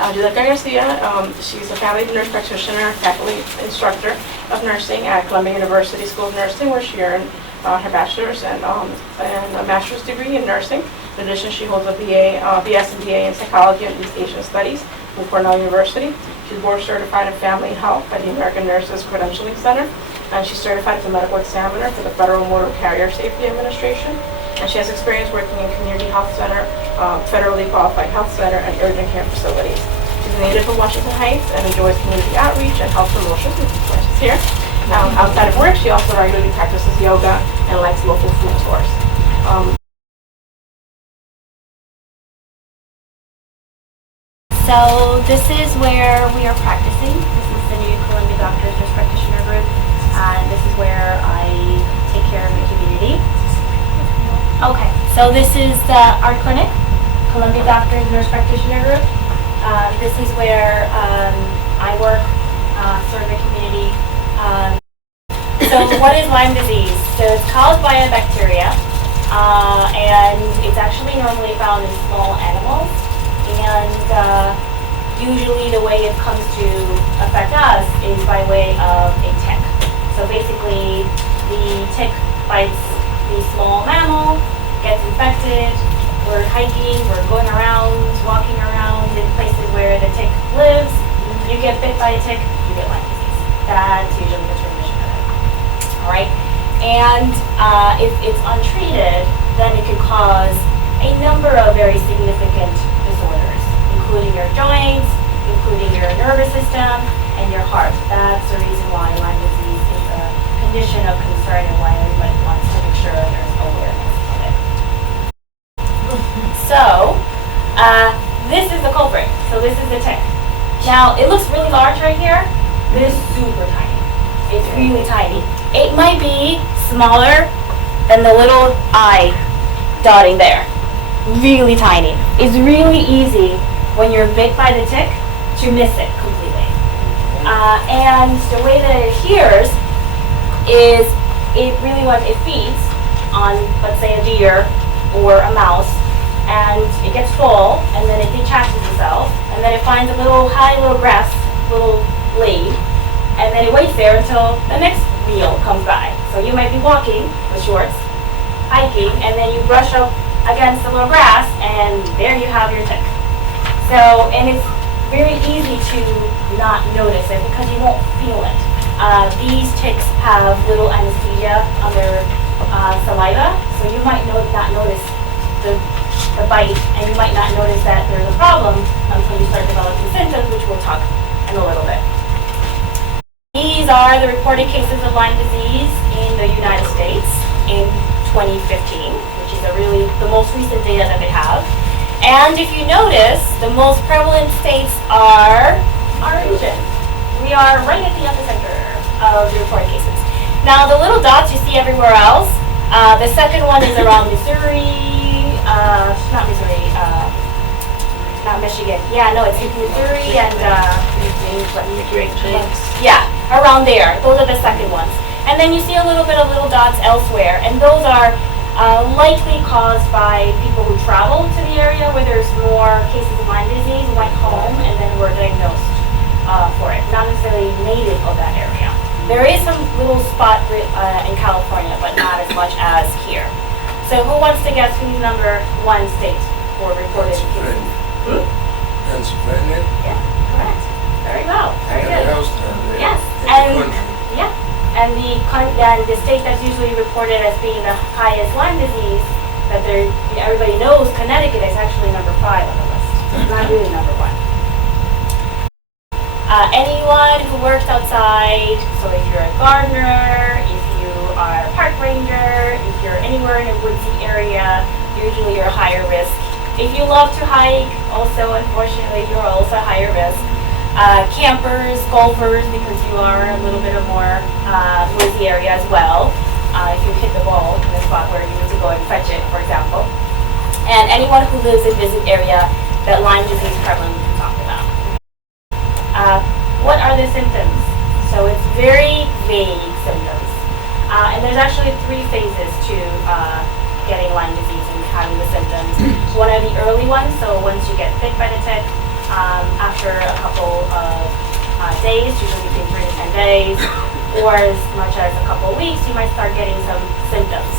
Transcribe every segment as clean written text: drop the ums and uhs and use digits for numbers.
Julieta Garcia, she's a family nurse practitioner, faculty instructor of nursing at Columbia University School of Nursing, where she earned her bachelor's and a master's degree in nursing. In addition, she holds a BS and BA in psychology and East Asian studies from Cornell University. She's board certified in family health by the American Nurses Credentialing Center, and she's certified as a medical examiner for the Federal Motor Carrier Safety Administration. And she has experience working in community health center, federally qualified health center, and urgent care facilities. She's a native of Washington Heights and enjoys community outreach and health promotion, which is why she's here. Outside of work, she also regularly practices yoga and likes local food stores. So this is where we are practicing. This is the new Columbia Doctors Nurse Practitioner Group, and this is where I take care of the community. Okay, so this is our clinic, Columbia Doctors Nurse Practitioner Group. This is where I work, serve the community. So what is Lyme disease? So it's caused by a bacteria, and it's actually normally found in small animals. And usually the way it comes to affect us is by way of a tick. So basically, the tick bites the small mammal, gets infected, we're hiking, we're going around, walking around in places where the tick lives, you get bit by a tick, you get Lyme disease. That's usually the transmission of it. All right? And if it's untreated, then it could cause a number of very significant disorders, including your joints, including your nervous system, and your heart. That's the reason why Lyme disease is a condition of concern and why everybody wants to make sure there's awareness of it. So, this is the culprit. So this is the tick. Now, it looks really large right here. This is super tiny. It's really tiny. It might be smaller than the little eye dotting there. Really tiny. It's really easy when you're bit by the tick to miss it completely. And the way that it adheres is it feeds on, let's say, a deer or a mouse, and it gets full, and then it detaches itself, and then it finds a little grass, little blade, and then it waits there until the next meal comes by. So you might be walking with shorts, hiking, and then you brush up against the little grass, and there you have your tick. So, and it's very easy to not notice it because you won't feel it. These ticks have little anesthesia on their saliva, so you might not notice the bite, and you might not notice that there's a problem until you start developing symptoms, which we'll talk in a little bit. These are the reported cases of Lyme disease in the United States in 2015, which is the most recent data that they have. And if you notice, the most prevalent states are our region. We are right at the epicenter of the reported cases. Now, the little dots you see everywhere else, the second one is around not Michigan. Yeah, no, it's Missouri and yeah, around there. Those are the second ones. And then you see a little bit of little dots elsewhere, and those are likely caused by people who travel to the area where there's more cases of Lyme disease, went home, and then were diagnosed for it. Not necessarily native of that area. There is some little spot in California, but not as much as here. So who wants to guess who's number one state for reported cases? Pennsylvania? Yeah, correct. Very well. Very good. Yes. And the state that's usually reported as being the highest Lyme disease, that everybody knows, Connecticut, is actually number 5 on the list. It's not really number 1. Anyone who works outside, so if you're a gardener, if you are a park ranger, if you're anywhere in a woodsy area, usually you're higher risk. If you love to hike, also, unfortunately, you're also higher risk. Campers, golfers, because you are a little bit of more woodsy area as well. If you hit the ball in a spot where you need to go and fetch it, for example. And anyone who lives in this area that Lyme disease prevalent we can talk about. What are the symptoms? So it's very vague symptoms. And there's actually 3 phases to getting Lyme disease and having the symptoms. One are the early ones, so once you get bit by the tick, after a couple of days, usually between 3 to 10 days, or as much as a couple of weeks, you might start getting some symptoms.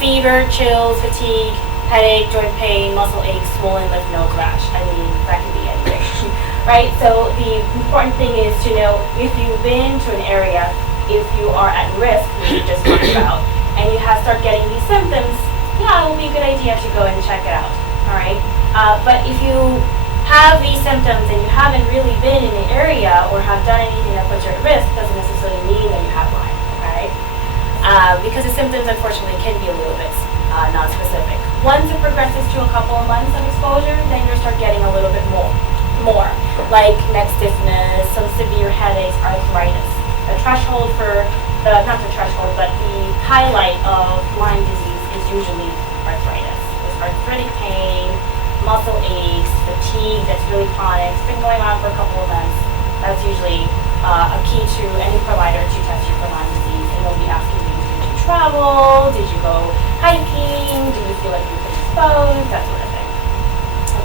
Fever, chills, fatigue, headache, joint pain, muscle aches, swollen lymph nodes, rash. I mean, that could be anything, right? So the important thing is to know if you've been to an area, if you are at risk, which we just talked about, and you have start getting these symptoms, yeah, it will be a good idea to go and check it out, all right? But if you have these symptoms and you haven't really been in the area or have done anything that puts you at risk, doesn't necessarily mean that you have Lyme, okay? Because the symptoms, unfortunately, can be a little bit non-specific. Once it progresses to a couple of months of exposure, then you start getting a little bit more, like neck stiffness, some severe headaches, arthritis. The threshold for not the threshold, but the highlight of Lyme disease is usually arthritis. There's arthritic pain, muscle aches, fatigue that's really chronic. It's been going on for a couple of months. That's usually a key to any provider to test you for Lyme disease. And they'll be asking you, did you travel? Did you go hiking? Do you feel like you've been exposed? That sort of thing.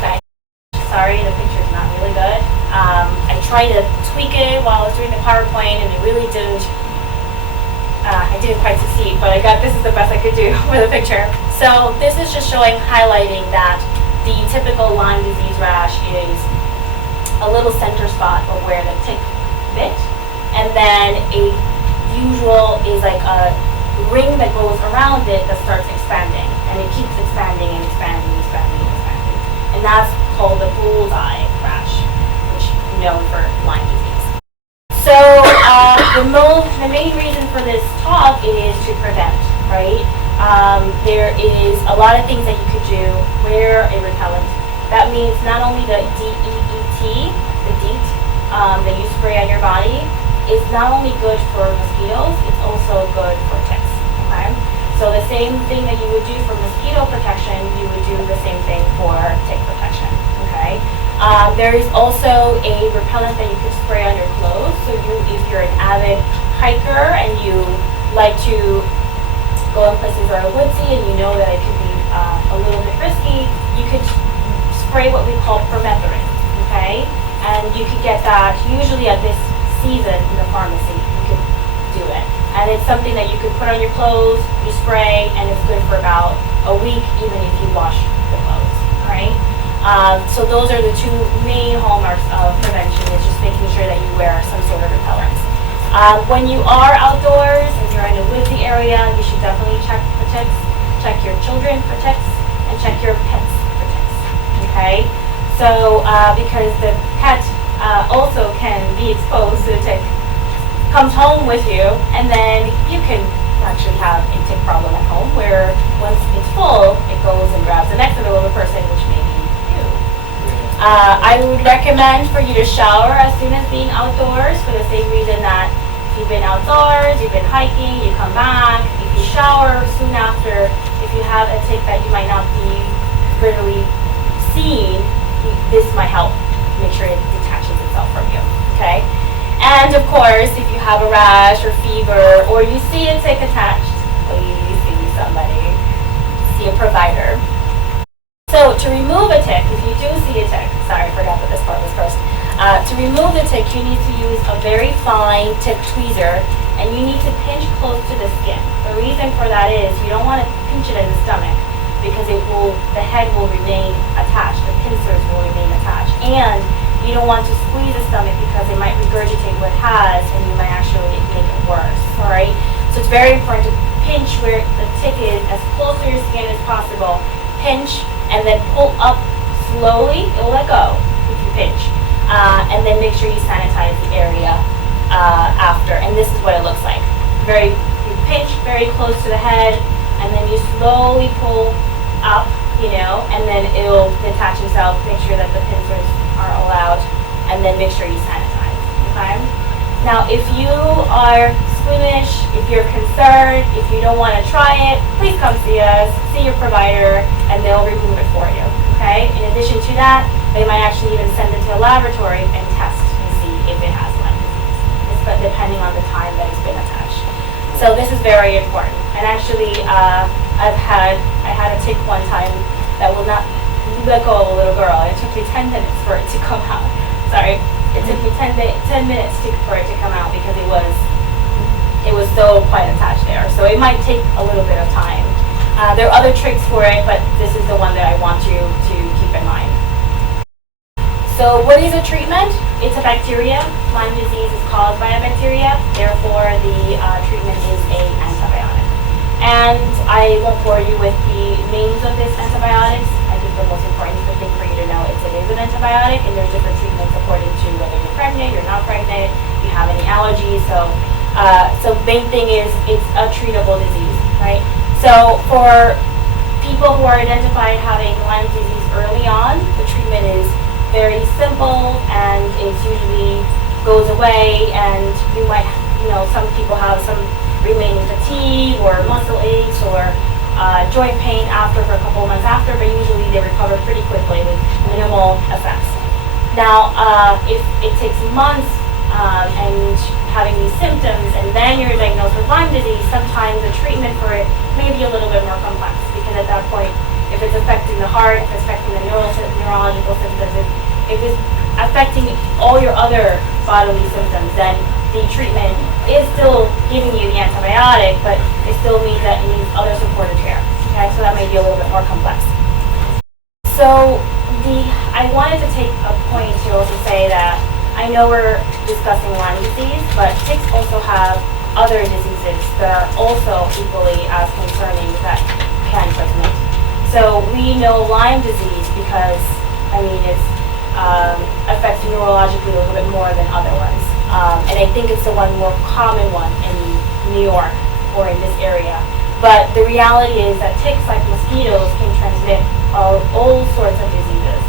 Okay. Sorry, the picture's not really good. I tried to tweak it while I was doing the PowerPoint, and it really didn't. I didn't quite succeed, but this is the best I could do with a picture. So this is just highlighting that the typical Lyme disease rash is a little center spot of where the tick bit, and then a usual is like a ring that goes around it that starts expanding, and it keeps expanding and expanding and expanding and expanding, and that's called the bullseye rash, which is known for Lyme disease. So the main reason for this talk is to prevent, right? There is a lot of things that you could do. Wear a repellent. That means not only the DEET, the DEET, that you spray on your body, is not only good for mosquitoes, it's also good for ticks, okay? So the same thing that you would do for mosquito protection, you would do the same thing for tick protection, okay? There is also a repellent that you could spray on your clothes. So if you're an avid hiker and you like to go in places that are woodsy and you know that it could be a little bit risky, you could spray what we call permethrin, okay? And you could get that usually at this season in the pharmacy. You could do it. And it's something that you could put on your clothes, you spray, and it's good for about a week even if you wash the clothes, right? So those are the two main hallmarks of prevention, is just making sure that you wear some sort of repellents. When you are outdoors and you're in a woodsy area, you should definitely check for ticks, check your children for ticks, and check your pets for ticks, okay? So because the pet also can be exposed to the tick, comes home with you, and then you can actually have a tick problem at home where once it's full, it goes and grabs the next little person, which may be you. I would recommend for you to shower as soon as being outdoors, for the same reason that if you've been outdoors, you've been hiking, you come back, if you shower soon after, if you have a tick that you might not be literally seeing, this might help make sure it detaches itself from you, okay? And of course, if you have a rash or fever, or you see a tick attached, please see somebody, see a provider. So to remove a tick, if you do see a tick, sorry, I forgot that this part was first. To remove the tick, you need to use a very fine tick tweezer, and you need to pinch close to the skin. The reason for that is you don't want to pinch it in the stomach, because the head will remain attached, the pincers will remain attached, and you don't want to squeeze the stomach because it might regurgitate what it has, and you might actually make it worse, all right? So it's very important to pinch where the tick is as close to your skin as possible. Pinch, and then pull up slowly. It will let go if you pinch. And then make sure you sanitize the area after. And this is what it looks like. You pinch very close to the head, and then you slowly pull up, and then it'll detach itself. Make sure that the pincers are allowed, and then make sure you sanitize, okay? Now, if you are squeamish, if you're concerned, if you don't want to try it, please come see us, see your provider, and they'll remove it for you, okay? In addition to that, they might actually even send it to a laboratory and test and see if it has Lyme disease, depending on the time that it's been attached. So this is very important. And actually, I had a tick one time that will not let go of a little girl. It took me 10 minutes for it to come out. Sorry, it took me 10 minutes for it to come out because it was so quite attached there. So it might take a little bit of time. There are other tricks for it, but this is the one that I want you to keep in mind. So what is a treatment? It's a bacteria. Lyme disease is caused by a bacteria. Therefore, the treatment is an antibiotic. And I won't bore you with the names of these antibiotics. I think the most important thing for you to know is it is an antibiotic, and there's different treatments according to whether you're pregnant, you're not pregnant, you have any allergies. So main thing is it's a treatable disease, right? So for people who are identified having Lyme disease early on, the treatment is very simple and it usually goes away, and you might, some people have some remaining fatigue or muscle aches or joint pain for a couple of months after, but usually they recover pretty quickly with minimal effects. Now, if it takes months and having these symptoms and then you're diagnosed with Lyme disease, sometimes the treatment for it may be a little bit more complex, because at that point, if it's affecting the heart, if it's affecting the neurological symptoms, if it's affecting all your other bodily symptoms, then the treatment is still giving you the antibiotic, but it still means that it needs other supportive care. Okay, so that may be a little bit more complex. So I wanted to take a point to also say that I know we're discussing Lyme disease, but ticks also have other diseases that are also equally as concerning that can transmit. So we know Lyme disease because, it's affects neurologically a little bit more than other ones. And I think it's the more common one in New York or in this area. But the reality is that ticks, like mosquitoes, can transmit all sorts of diseases.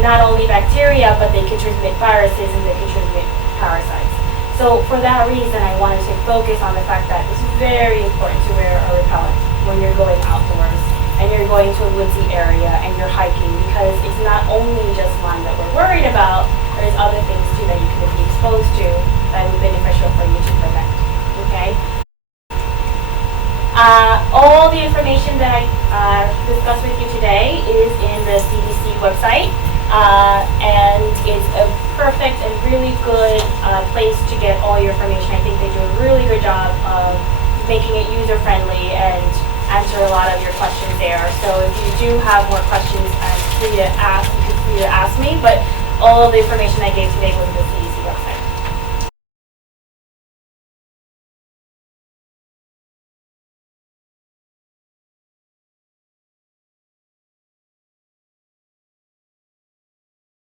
Not only bacteria, but they can transmit viruses and they can transmit parasites. So for that reason, I wanted to focus on the fact that it's very important to wear a repellent when you're going outdoors and you're going to a woodsy area and you're hiking, because it's not only just Lyme that we're worried about, there's other things too that you could be exposed to that would be beneficial for you to prevent, okay? All the information that I discussed with you today is in the CDC website, and it's a perfect and really good place to get all your information. I think they do a really good job of making it user-friendly and answer a lot of your questions there. So if you do have more questions, you can free to ask me, but all of the information I gave today was in the CDC